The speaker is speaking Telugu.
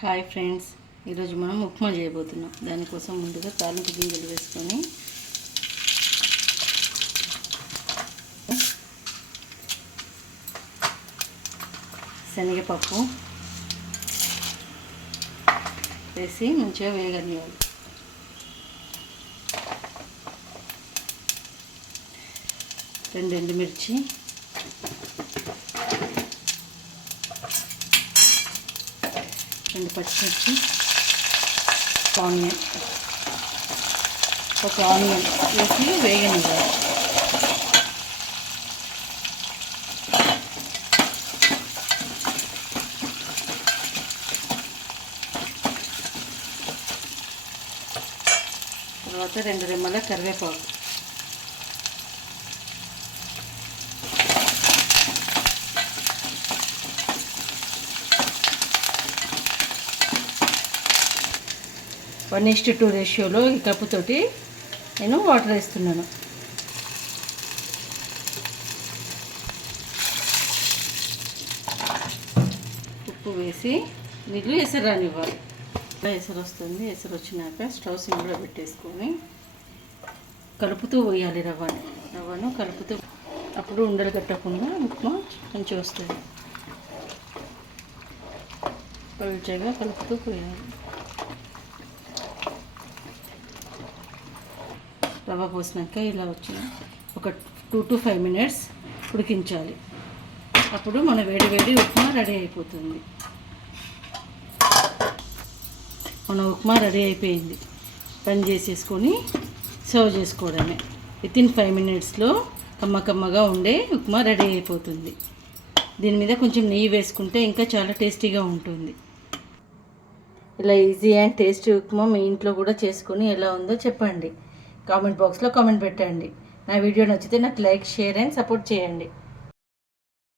హాయ్ ఫ్రెండ్స్, ఈరోజు మనం ఉప్మా చేయబోతున్నాం. దానికోసం ముందుగా తాలింపు గింజలు వేసుకొని శనగపప్పు వేసి మంచిగా వేగనివ్వాలి. రెండు ఎండుమిర్చి, రెండు పచ్చిమిర్చి, ఆనియన్, ఒక ఆనియన్ వేసి వేగనివ్వాలి. తర్వాత రెండు రెమ్మల కరివేపాకు, 1:2 రేషియోలో ఈ కప్పుతోటి నేను వాటర్ వేస్తున్నాను. ఉప్పు వేసి నీళ్ళు ఎసరు రానివ్వాలి. ఎసరు వస్తుంది. ఎసరు వచ్చినాక స్టవ్ సిమ్లో పెట్టేసుకొని కలుపుతూ పోయాలి. రవ్వను కలుపుతూ, అప్పుడు ఉండలు కట్టకుండా ఉప్మా మంచిగా వస్తుంది. పలుచగా కలుపుతూ పోయాలి. రవ్వ పోసినాక ఇలా వచ్చిన ఒక 2 to 5 minutes ఉడికించాలి. అప్పుడు మన వేడి ఉప్మా రెడీ అయిపోతుంది. మన ఉప్మా రెడీ అయిపోయింది. పని చేసేసుకొని సర్వ్ చేసుకోవడమే. వితిన్ 5 minutesలో కమ్మగా ఉండే ఉప్మా రెడీ అయిపోతుంది. దీని మీద కొంచెం నెయ్యి వేసుకుంటే ఇంకా చాలా టేస్టీగా ఉంటుంది. ఇలా ఈజీ అండ్ టేస్టీ ఉప్మా మీ ఇంట్లో కూడా చేసుకొని ఎలా ఉందో చెప్పండి. కామెంట్ బాక్స్లో కామెంట్ పెట్టండి. నా వీడియో నచ్చితే నాకు లైక్, షేర్ అండ్ సపోర్ట్ చేయండి.